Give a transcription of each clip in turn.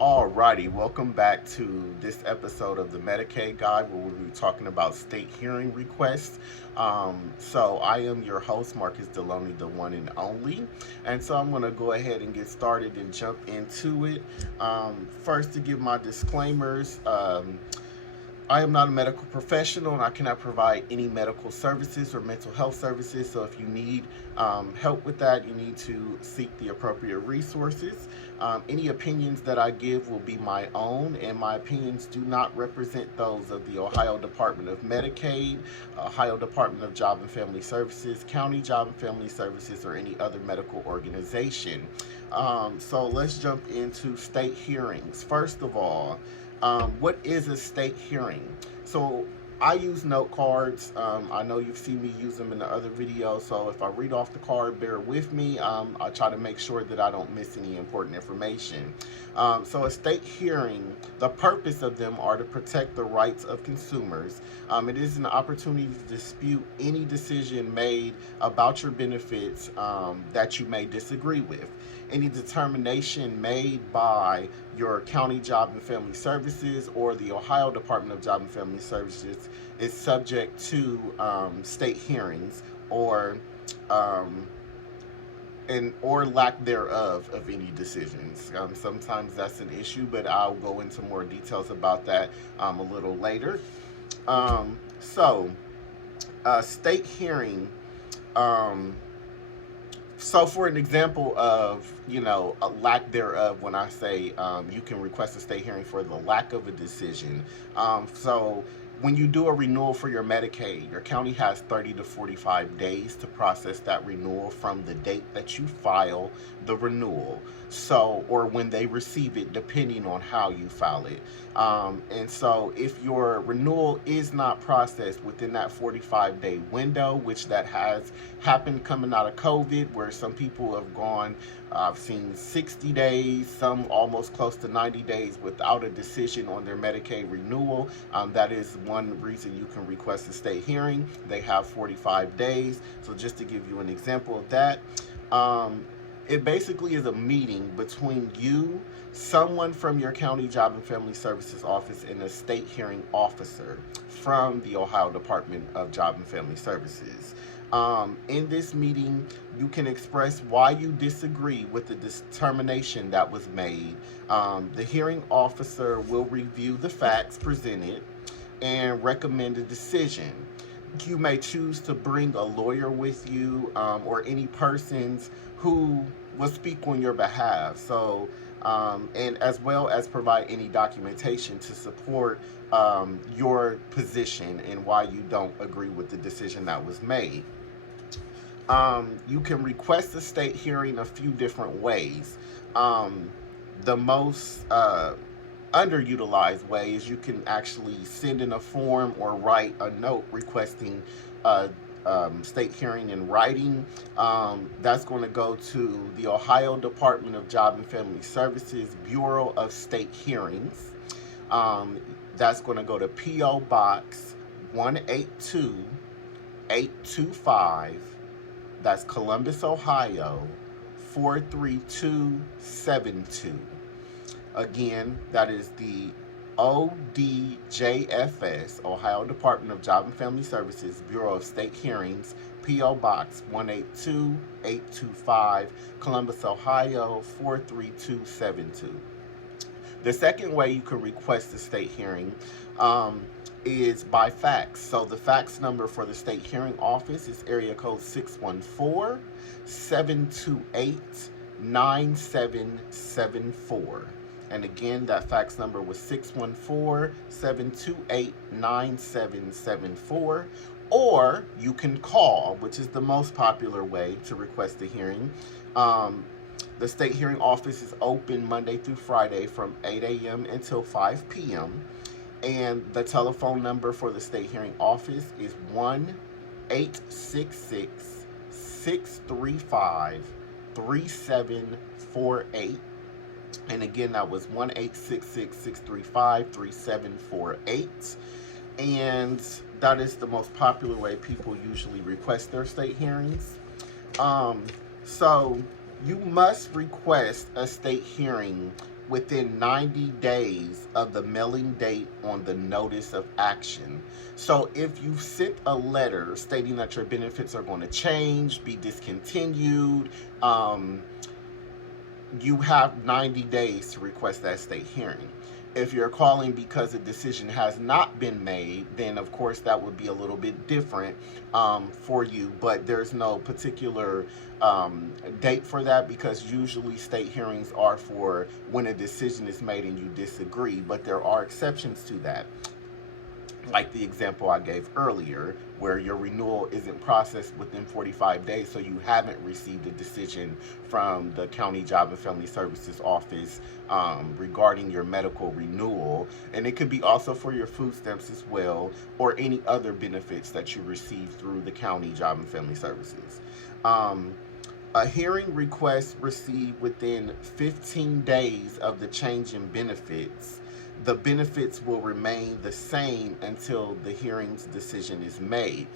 Alrighty, welcome back to this episode of the Medicaid Guide where we'll be talking about state hearing requests. So I am your host, Marcus Deloney, the one and only. And so I'm going to go ahead and get started and jump into it. First, to give my disclaimers, I am not a medical professional and I cannot provide any medical services or mental health services. So if you need help with that, you need to seek the appropriate resources. Any opinions that I give will be my own, and my opinions do not represent those of the Ohio Department of Medicaid, Ohio Department of Job and Family Services, County Job and Family Services, or any other medical organization. So let's jump into state hearings. First of all, what is a state hearing? So I use note cards. I know you've seen me use them in the other videos, so if I read off the card, bear with me. I try to make sure that I don't miss any important information. So a state hearing, the purpose of them are to protect the rights of consumers. It is an opportunity to dispute any decision made about your benefits that you may disagree with. Any determination made by your County Job and Family Services or the Ohio Department of Job and Family Services is subject to state hearings or or lack thereof of any decisions. Sometimes that's an issue, but I'll go into more details about that a little later. So, state hearing. So for an example of, a lack thereof, when I say you can request a state hearing for the lack of a decision. So when you do a renewal for your Medicaid, your county has 30 to 45 days to process that renewal from the date that you file the renewal. So, or when they receive it, depending on how you file it. And so if your renewal is not processed within that 45-day window, which that has happened coming out of COVID, where some people have gone, I've seen 60 days, some almost close to 90 days without a decision on their Medicaid renewal. That is one reason you can request a state hearing. They have 45 days. So just to give you an example of that, it basically is a meeting between you, someone from your County Job and Family Services office, and a state hearing officer from the Ohio Department of Job and Family Services. In this meeting, you can express why you disagree with the determination that was made. The hearing officer will review the facts presented and recommend a decision. You may choose to bring a lawyer with you, or any persons who will speak on your behalf. So, and as well as provide any documentation to support your position and why you don't agree with the decision that was made. You can request a state hearing a few different ways. The most underutilized way is you can actually send in a form or write a note requesting a state hearing in writing. That's going to go to the Ohio Department of Job and Family Services Bureau of State Hearings. That's going to go to P.O. Box 182-825. That's Columbus, Ohio 43272. Again, that is the ODJFS, Ohio Department of Job and Family Services, Bureau of State Hearings, P.O. Box 182-825, Columbus, Ohio 43272. The second way you can request a state hearing is by fax. So the fax number for the state hearing office is area code 614-728-9774. And again, that fax number was 614-728-9774. Or you can call, which is the most popular way to request a hearing. The state hearing office is open Monday through Friday from 8 a.m. until 5 p.m. And the telephone number for the state hearing office is 1-866-635-3748. And again, that was 1-866-635-3748. And that is the most popular way people usually request their state hearings. So you must request a state hearing within 90 days of the mailing date on the notice of action. So if you sent a letter stating that your benefits are going to change, be discontinued, um, you have 90 days to request that state hearing. If you're calling because a decision has not been made, then of course that would be a little bit different for you, but there's no particular date for that, because usually state hearings are for when a decision is made and you disagree, but there are exceptions to that, like the example I gave earlier, where your renewal isn't processed within 45 days, so you haven't received a decision from the County Job and Family Services office regarding your medical renewal. And it could be also for your food stamps as well, or any other benefits that you receive through the County Job and Family Services. A hearing request received within 15 days of the change in benefits, the benefits will remain the same until the hearing's decision is made.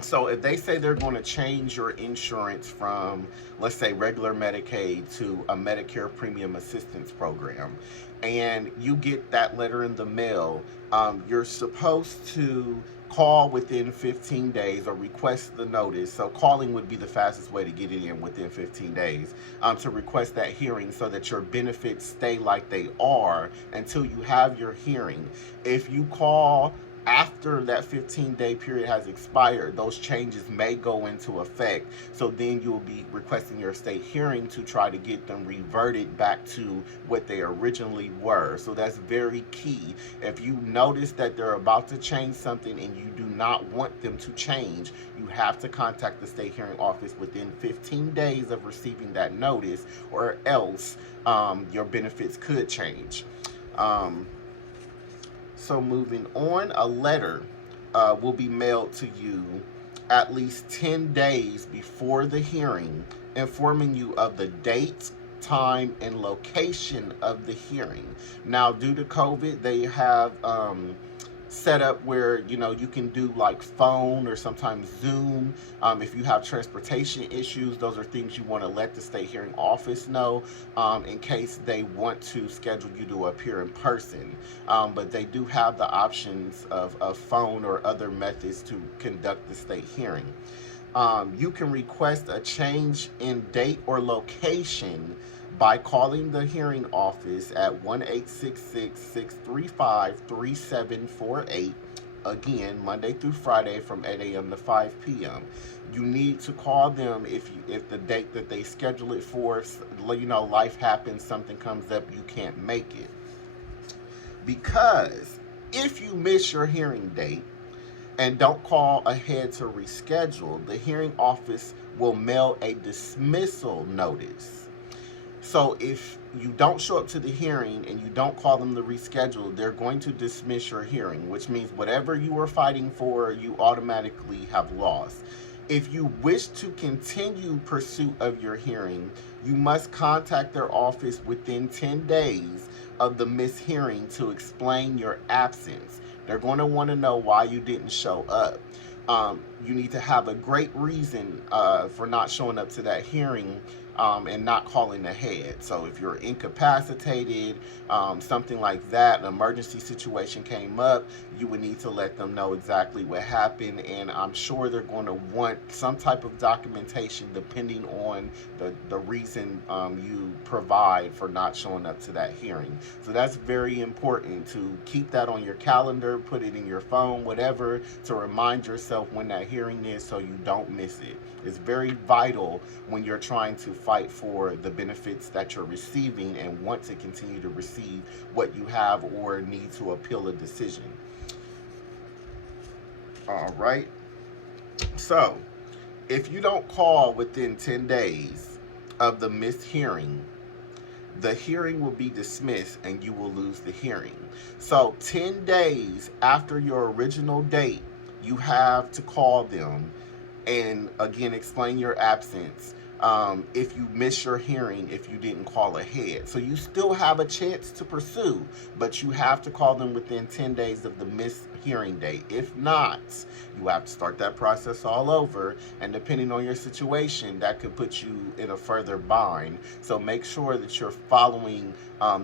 So if they say they're going to change your insurance from, let's say, regular Medicaid to a Medicare Premium Assistance Program, and you get that letter in the mail, you're supposed to call within 15 days or request the notice. So calling would be the fastest way to get it in within 15 days to request that hearing, so that your benefits stay like they are until you have your hearing. If you call after that 15-day period has expired, those changes may go into effect. So then you'll be requesting your state hearing to try to get them reverted back to what they originally were. So that's very key. If you notice that they're about to change something and you do not want them to change, you have to contact the state hearing office within 15 days of receiving that notice, or else your benefits could change. So moving on, a letter will be mailed to you at least 10 days before the hearing, informing you of the date, time, and location of the hearing. Now, due to COVID, they have set up where you can do like phone or sometimes Zoom. If you have transportation issues, those are things you want to let the state hearing office know in case they want to schedule you to appear in person. But they do have the options of phone or other methods to conduct the state hearing. You can request a change in date or location by calling the hearing office at 1-866-635-3748. Again, Monday through Friday from 8 a.m. to 5 p.m. You need to call them if the date that they schedule it for, life happens, something comes up, you can't make it. Because if you miss your hearing date and don't call ahead to reschedule, the hearing office will mail a dismissal notice. So if you don't show up to the hearing and you don't call them to reschedule, they're going to dismiss your hearing, which means whatever you were fighting for, you automatically have lost. If you wish to continue pursuit of your hearing, you must contact their office within 10 days of the missed hearing to explain your absence. They're going to want to know why you didn't show up. You need to have a great reason for not showing up to that hearing and not calling ahead. So if you're incapacitated, something like that, an emergency situation came up, you would need to let them know exactly what happened, and I'm sure they're going to want some type of documentation depending on the reason you provide for not showing up to that hearing. So that's very important to keep that on your calendar, put it in your phone, whatever, to remind yourself when that hearing is so you don't miss it. It's very vital when you're trying to fight for the benefits that you're receiving and want to continue to receive what you have or need to appeal a decision. All right. So if you don't call within 10 days of the missed hearing, the hearing will be dismissed and you will lose the hearing. So 10 days after your original date, you have to call them and again explain your absence if you miss your hearing, if you didn't call ahead. So you still have a chance to pursue, but you have to call them within 10 days of the missed hearing date. If not, you have to start that process all over, and depending on your situation, that could put you in a further bind. So make sure that you're following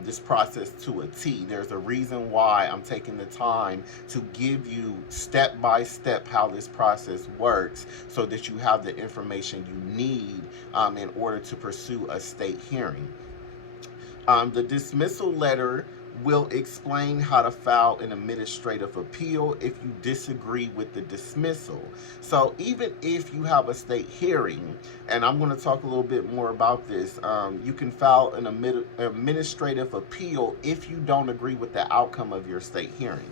this process to a T. There's a reason why I'm taking the time to give you step by step how this process works, so that you have the information you need in order to pursue a state hearing. The dismissal letter will explain how to file an administrative appeal if you disagree with the dismissal. So even if you have a state hearing, and I'm going to talk a little bit more about this, you can file an administrative appeal if you don't agree with the outcome of your state hearing.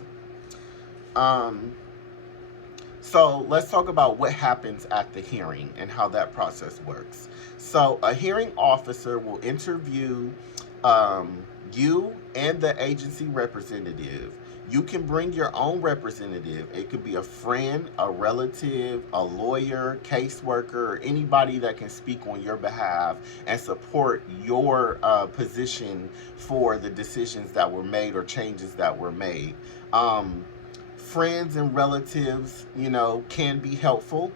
So let's talk about what happens at the hearing and how that process works. So a hearing officer will interview you and the agency representative. You can bring your own representative. It could be a friend, a relative, a lawyer, caseworker, or anybody that can speak on your behalf and support your position for the decisions that were made or changes that were made. Friends and relatives, can be helpful.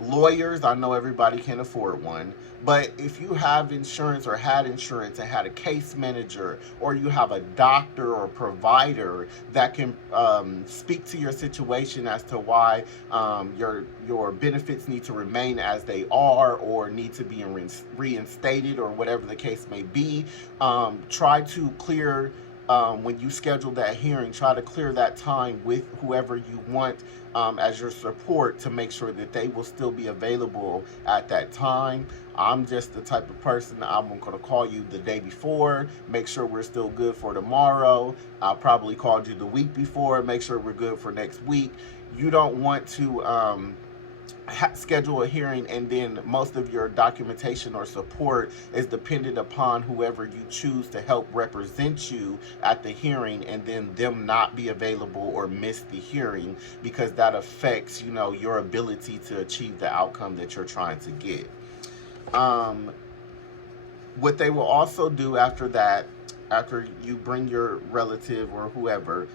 Lawyers, I know everybody can afford one, but if you have insurance or had insurance and had a case manager, or you have a doctor or provider that can speak to your situation as to why your benefits need to remain as they are or need to be reinstated or whatever the case may be, try to clear, when you schedule that hearing, try to clear that time with whoever you want as your support to make sure that they will still be available at that time. I'm just the type of person, I'm going to call you the day before, make sure we're still good for tomorrow. I'll probably call you the week before, make sure we're good for next week. You don't want to schedule a hearing and then most of your documentation or support is dependent upon whoever you choose to help represent you at the hearing, and then them not be available or miss the hearing, because that affects your ability to achieve the outcome that you're trying to get. What they will also do after that, after you bring your relative or whoever,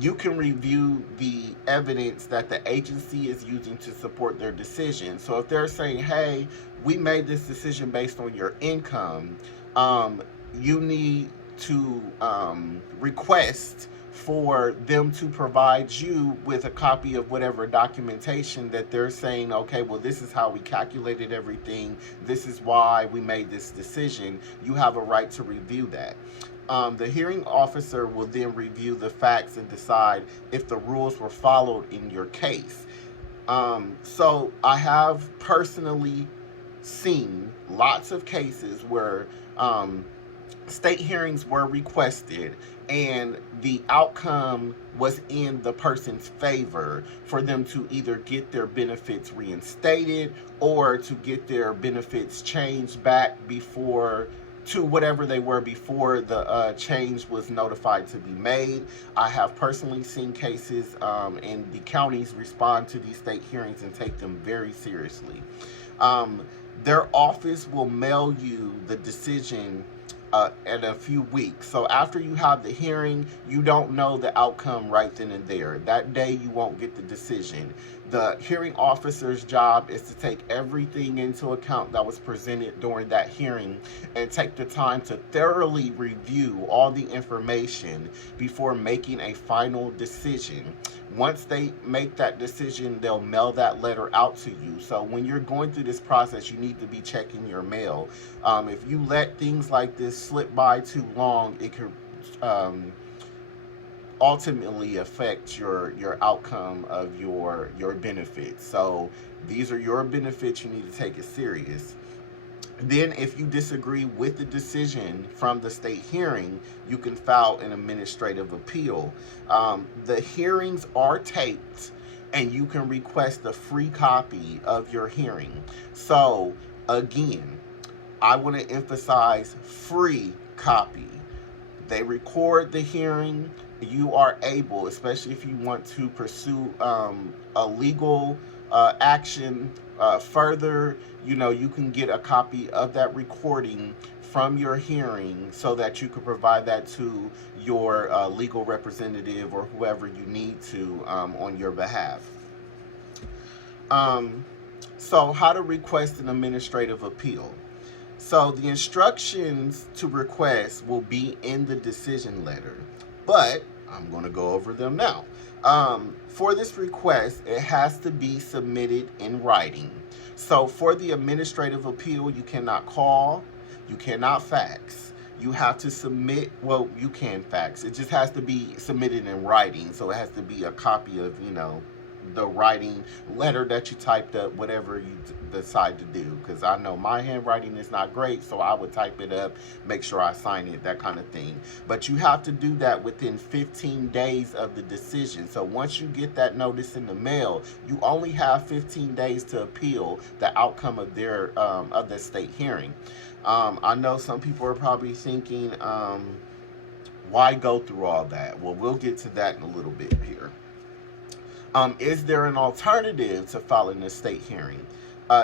you can review the evidence that the agency is using to support their decision. So if they're saying, hey, we made this decision based on your income, you need to request for them to provide you with a copy of whatever documentation that they're saying, okay, well, this is how we calculated everything. This is why we made this decision. You have a right to review that. The hearing officer will then review the facts and decide if the rules were followed in your case. So I have personally seen lots of cases where state hearings were requested and the outcome was in the person's favor for them to either get their benefits reinstated or to get their benefits changed back to whatever they were before the change was notified to be made. I have personally seen cases and the counties respond to these state hearings and take them very seriously. Their office will mail you the decision in a few weeks. So after you have the hearing, you don't know the outcome right then and there. That day you won't get the decision. The hearing officer's job is to take everything into account that was presented during that hearing and take the time to thoroughly review all the information before making a final decision. Once they make that decision, they'll mail that letter out to you. So when you're going through this process, you need to be checking your mail. If you let things like this slip by too long, it could ultimately affect your outcome of your benefits. So these are your benefits. You need to take it serious. Then if you disagree with the decision from the state hearing, you can file an administrative appeal. The hearings are taped and you can request a free copy of your hearing. So again, I want to emphasize free copy. They record the hearing. You are able, especially if you want to pursue a legal action further, you can get a copy of that recording from your hearing so that you can provide that to your legal representative or whoever you need to on your behalf. So how to request an administrative appeal. So the instructions to request will be in the decision letter, but I'm going to go over them now. For this request, it has to be submitted in writing. So for the administrative appeal, you cannot call, you cannot fax. You have to submit, well, you can fax. It just has to be submitted in writing. So it has to be a copy of, the writing letter that you typed up, whatever you decide to do. Because I know my handwriting is not great, so I would type it up, make sure I sign it, that kind of thing. But you have to do that within 15 days of the decision. So once you get that notice in the mail, you only have 15 days to appeal the outcome of the state hearing. I know some people are probably thinking, why go through all that? Well, we'll get to that in a little bit here. Is there an alternative to filing a state hearing?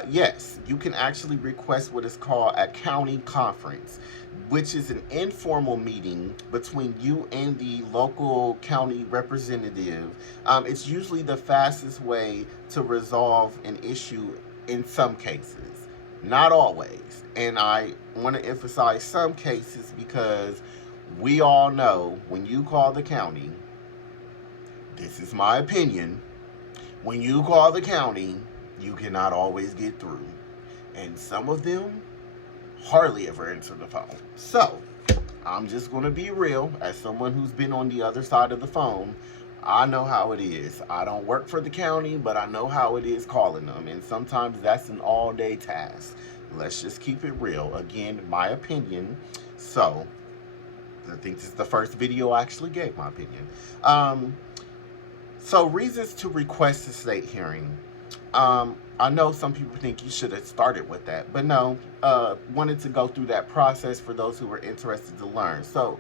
Yes, you can actually request what is called a county conference, which is an informal meeting between you and the local county representative. It's usually the fastest way to resolve an issue in some cases, not always. And I want to emphasize some cases because we all know when you call the county, this is my opinion, when you call the county, you cannot always get through. And some of them hardly ever answer the phone. So, I'm just going to be real. As someone who's been on the other side of the phone, I know how it is. I don't work for the county, but I know how it is calling them. And sometimes that's an all-day task. Let's just keep it real. Again, my opinion. So, I think this is the first video I actually gave my opinion. So reasons to request a state hearing. I know some people think you should have started with that, but no, wanted to go through that process for those who were interested to learn. So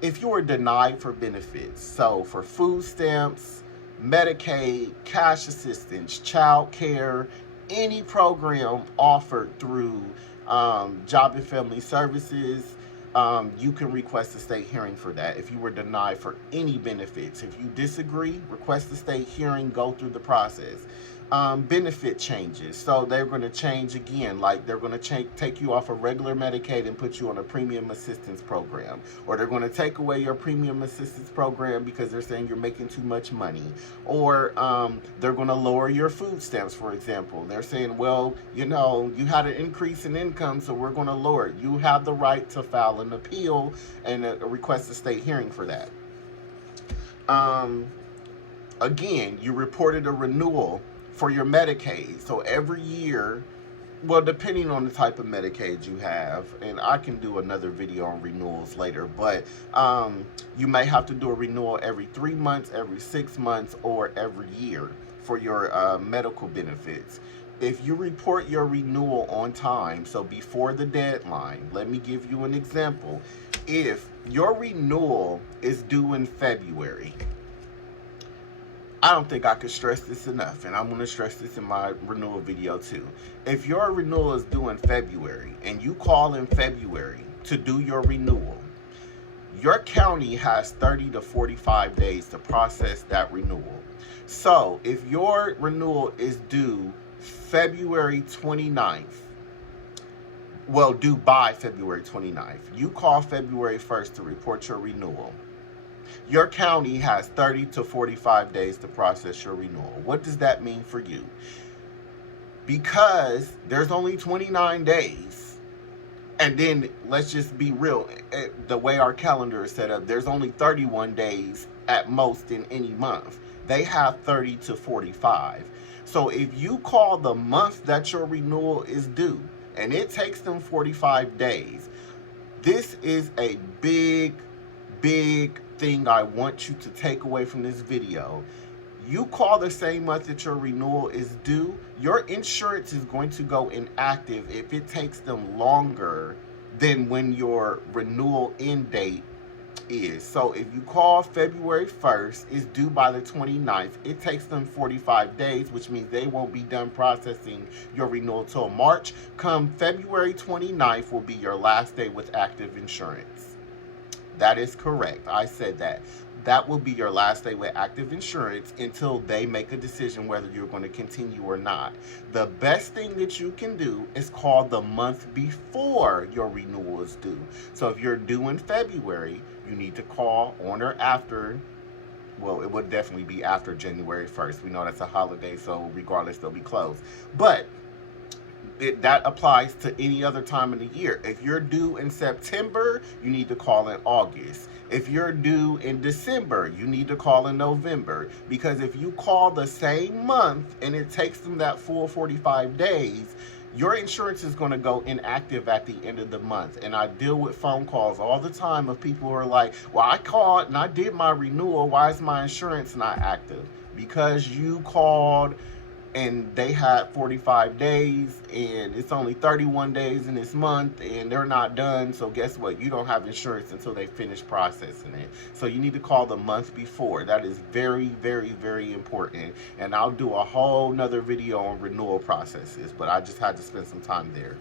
if you were denied for benefits, so for food stamps, Medicaid, cash assistance, child care, any program offered through Job and Family Services, you can request a state hearing for that if you were denied for any benefits. If you disagree, request a state hearing, go through the process. Benefit changes. So they're going to change again, like they're going to take you off a regular Medicaid and put you on a premium assistance program. Or they're going to take away your premium assistance program because they're saying you're making too much money. Or they're going to lower your food stamps, for example. They're saying, well, you had an increase in income, so we're going to lower it. You have the right to file an appeal and request a state hearing for that. Again, you reported a renewal for your Medicaid. So every year, well, depending on the type of Medicaid you have, and I can do another video on renewals later, but you may have to do a renewal every 3 months, every 6 months, or every year for your medical benefits. If you report your renewal on time, so before the deadline, let me give you an example. If your renewal is due in February, I don't think I could stress this enough, and I'm going to stress this in my renewal video too. If your renewal is due in February and you call in February to do your renewal, your county has 30 to 45 days to process that renewal. So if your renewal is due February 29th, well, due by February 29th, you call February 1st to report your renewal. Your county has 30 to 45 days to process your renewal. What does that mean for you? Because there's only 29 days, and then let's just be real, the way our calendar is set up, there's only 31 days at most in any month. They have 30 to 45. So if you call the month that your renewal is due, and it takes them 45 days, this is a big thing I want you to take away from this video. You call the same month that your renewal is due, your insurance is going to go inactive if it takes them longer than when your renewal end date is. So if you call February 1st, it's due by the 29th, it takes them 45 days, which means they won't be done processing your renewal till March. Come February 29th will be your last day with active insurance. That is correct. I said that. that will be your last day with active insurance until they make a decision whether you're going to continue or not. The best thing that you can do is call the month before your renewal is due. So if you're due in February, you need to call on or after. Well, it would definitely be after January 1st. We know that's a holiday, so regardless, they'll be closed. But that applies to any other time of the year. If you're due in September, you need to call in August. If you're due in December, you need to call in November. Because if you call the same month and it takes them that full 45 days, your insurance is going to go inactive at the end of the month. And I deal with phone calls all the time of people who are like, well, I called and I did my renewal. Why is my insurance not active? Because you called and they had 45 days and it's only 31 days in this month and they're not done. So guess what? You don't have insurance until they finish processing it. So you need to call the month before. That is very, very, very important. And I'll do a whole nother video on renewal processes, but I just had to spend some time there.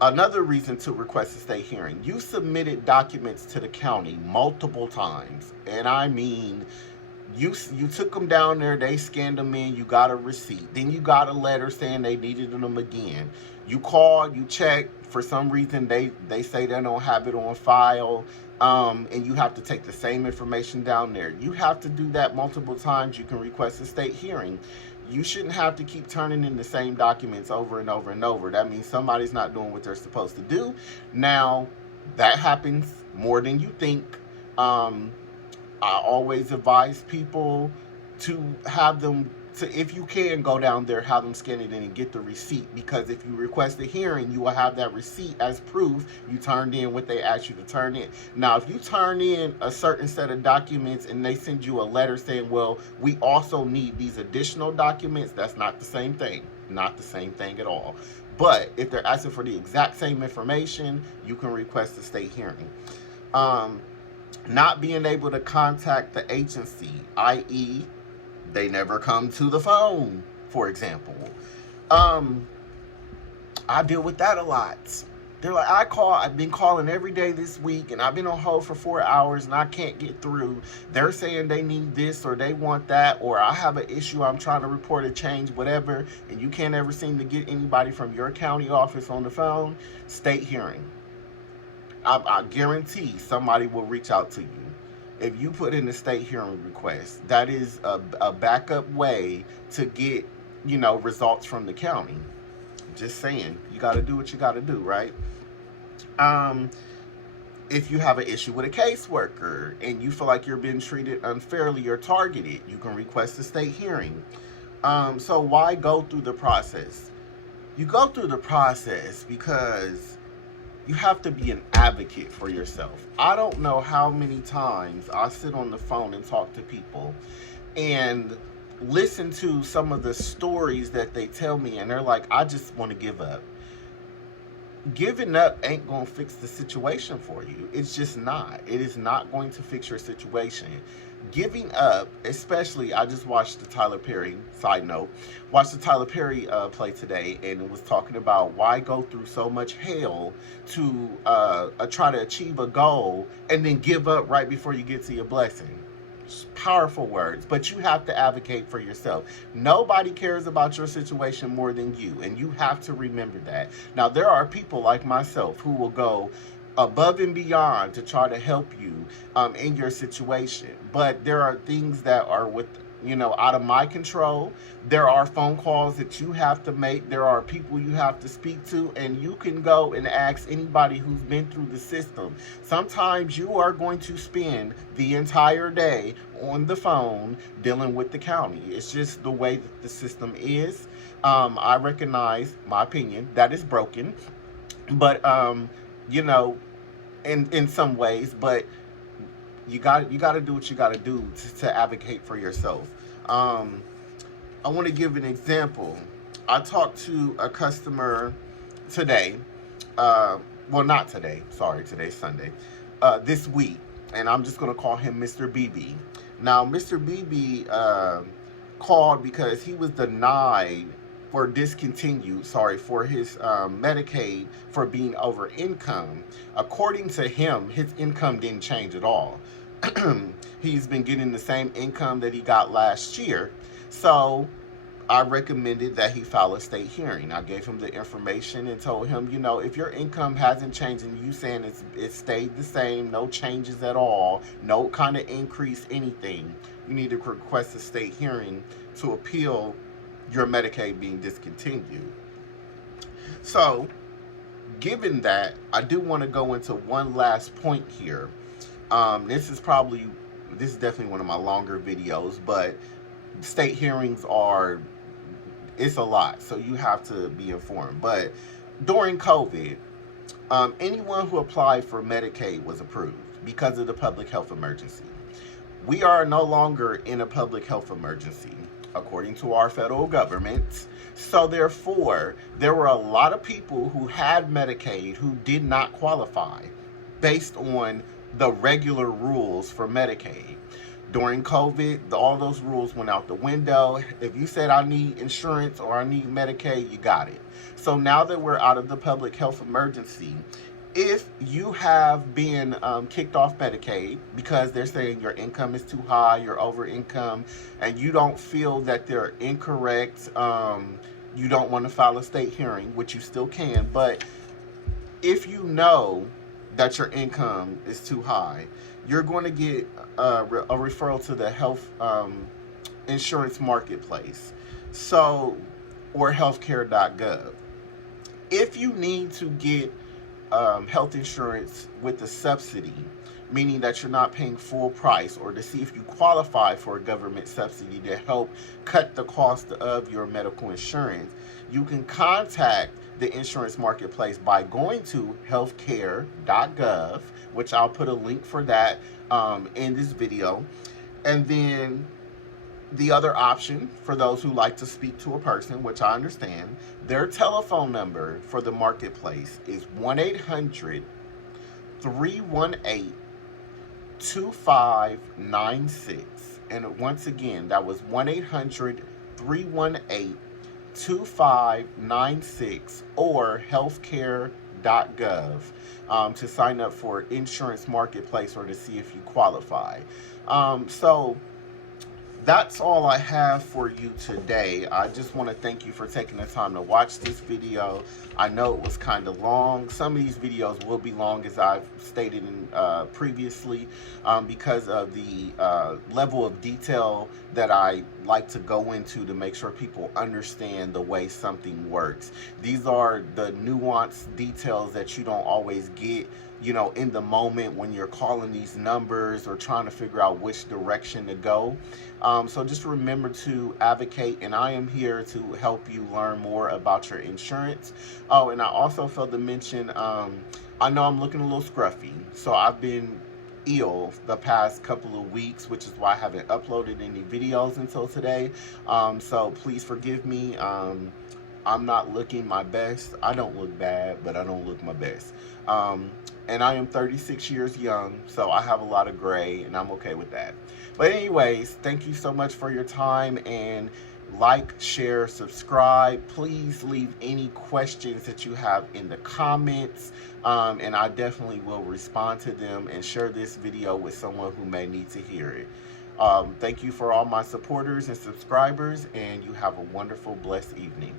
Another reason to request a state hearing: you submitted documents to the county multiple times. And I mean, you took them down there, they scanned them in, you got a receipt. Then you got a letter saying they needed them again. You called, you checked, for some reason they say they don't have it on file, and you have to take the same information down there. You have to do that multiple times. You can request a state hearing. You shouldn't have to keep turning in the same documents over and over and over. That means somebody's not doing what they're supposed to do. Now, that happens more than you think. I always advise people to have them, if you can, go down there, have them scan it in and get the receipt. Because if you request a hearing, you will have that receipt as proof you turned in what they asked you to turn in. Now, if you turn in a certain set of documents and they send you a letter saying, well, we also need these additional documents, that's not the same thing. Not the same thing at all. But if they're asking for the exact same information, you can request a state hearing. Not being able to contact the agency, i.e., they never come to the phone, for example. I deal with that a lot. They're like, I've been calling every day this week and I've been on hold for 4 hours and I can't get through. They're saying they need this or they want that, or I have an issue, I'm trying to report a change, whatever, and you can't ever seem to get anybody from your county office on the phone. State hearing. I guarantee somebody will reach out to you. If you put in a state hearing request, that is a backup way to get, results from the county. Just saying, you got to do what you got to do, right? If you have an issue with a caseworker and you feel like you're being treated unfairly or targeted, you can request a state hearing. So why go through the process? You go through the process because you have to be an advocate for yourself. I don't know how many times I sit on the phone and talk to people and listen to some of the stories that they tell me, and they're like, I just want to give up. Giving up ain't going to fix the situation for you. It's just not. It is not going to fix your situation. Giving up, especially, I just watched the Tyler Perry, side note, watched the Tyler Perry play today, and it was talking about why go through so much hell to try to achieve a goal and then give up right before you get to your blessing. Powerful words, but you have to advocate for yourself. Nobody cares about your situation more than you, and you have to remember that. Now, there are people like myself who will go above and beyond to try to help you in your situation, but there are things that are out of my control. There are phone calls that you have to make. There are people you have to speak to, and you can go and ask anybody who's been through the system. Sometimes you are going to spend the entire day on the phone dealing with the county. It's just the way that the system is. I recognize, my opinion, that is broken, but in some ways, but you got to do what you got to do to advocate for yourself. I want to give an example. I talked to a customer today. Not today. Sorry, today's Sunday. This week, and I'm just going to call him Mr. BB. Now, Mr. BB called because he was denied for his Medicaid for being over income. According to him, his income didn't change at all. He's been getting the same income that he got last year. So I recommended that he file a state hearing. I gave him the information and told him, if your income hasn't changed and you saying it stayed the same, no changes at all, no kind of increase, anything, you need to request a state hearing to appeal your Medicaid being discontinued. So, given that, I do want to go into one last point here. This is definitely one of my longer videos, but state hearings it's a lot, so you have to be informed. But during COVID, anyone who applied for Medicaid was approved because of the public health emergency. We are no longer in a public health emergency, according to our federal government. So therefore, there were a lot of people who had Medicaid who did not qualify based on the regular rules for Medicaid. During COVID, all those rules went out the window. If you said I need insurance or I need Medicaid, you got it. So now that we're out of the public health emergency, if you have been kicked off Medicaid because they're saying your income is too high, you're over income, and you don't feel that they're incorrect, you don't want to file a state hearing, which you still can, but if you know that your income is too high, you're going to get a referral to the health insurance marketplace, or Healthcare.gov. If you need to get health insurance with a subsidy, meaning that you're not paying full price, or to see if you qualify for a government subsidy to help cut the cost of your medical insurance, you can contact the insurance marketplace by going to Healthcare.gov, which I'll put a link for that in this video. And then the other option, for those who like to speak to a person, which I understand, their telephone number for the marketplace is 1-800-318-2596. And once again, that was 1-800-318-2596 or Healthcare.gov to sign up for insurance marketplace or to see if you qualify. So that's all I have for you today. I just want to thank you for taking the time to watch this video. I know it was kind of long. Some of these videos will be long, as I've stated previously, because of the level of detail that I like to go into to make sure people understand the way something works. These are the nuanced details that you don't always get, in the moment when you're calling these numbers or trying to figure out which direction to go. So just remember to advocate, and I am here to help you learn more about your insurance. Oh, and I also failed to mention, I know I'm looking a little scruffy, so I've been ill the past couple of weeks, which is why I haven't uploaded any videos until today. So please forgive me. I'm not looking my best. I don't look bad, but I don't look my best. And I am 36 years young, so I have a lot of gray, and I'm okay with that. But anyways, thank you so much for your time, and like, share, subscribe. Please leave any questions that you have in the comments, and I definitely will respond to them and share this video with someone who may need to hear it. Thank you for all my supporters and subscribers, and you have a wonderful, blessed evening.